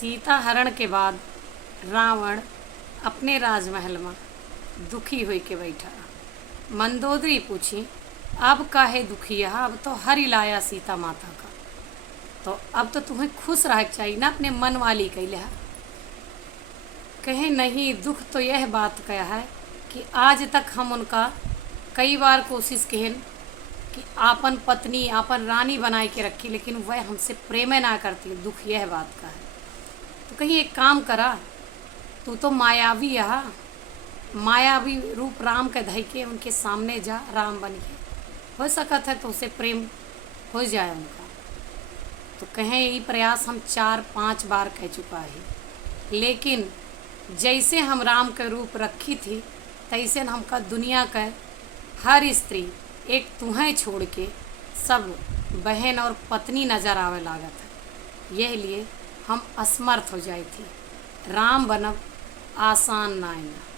सीता हरण के बाद रावण अपने राजमहल में दुखी होई के बैठा। मंदोदरी पूछी, अब काहे दुखी है? अब तो हरि लाया सीता माता का, तो अब तो तुम्हें खुश रह चाहिए ना, अपने मन वाली कैले है। कहे नहीं, दुख तो यह बात का है कि आज तक हम उनका कई बार कोशिश कहें कि आपन पत्नी आपन रानी बनाए के रखी, लेकिन वह हमसे प्रेम ना करती। दुख यह बात का है। तो कहीं एक काम करा, तू तो मायावी है, मायावी रूप राम के धई के उनके सामने जा, राम बन के हो सकत है तो उसे प्रेम हो जाए उनका। तो कहें यही प्रयास हम 4-5 बार कह चुका है, लेकिन जैसे हम राम के रूप रखी थी तैसे हमका दुनिया का हर स्त्री एक तुम्हें छोड़ के सब बहन और पत्नी नजर आवे लागत है। यह लिए हम असमर्थ हो जाए थी। राम बनब आसान ना है।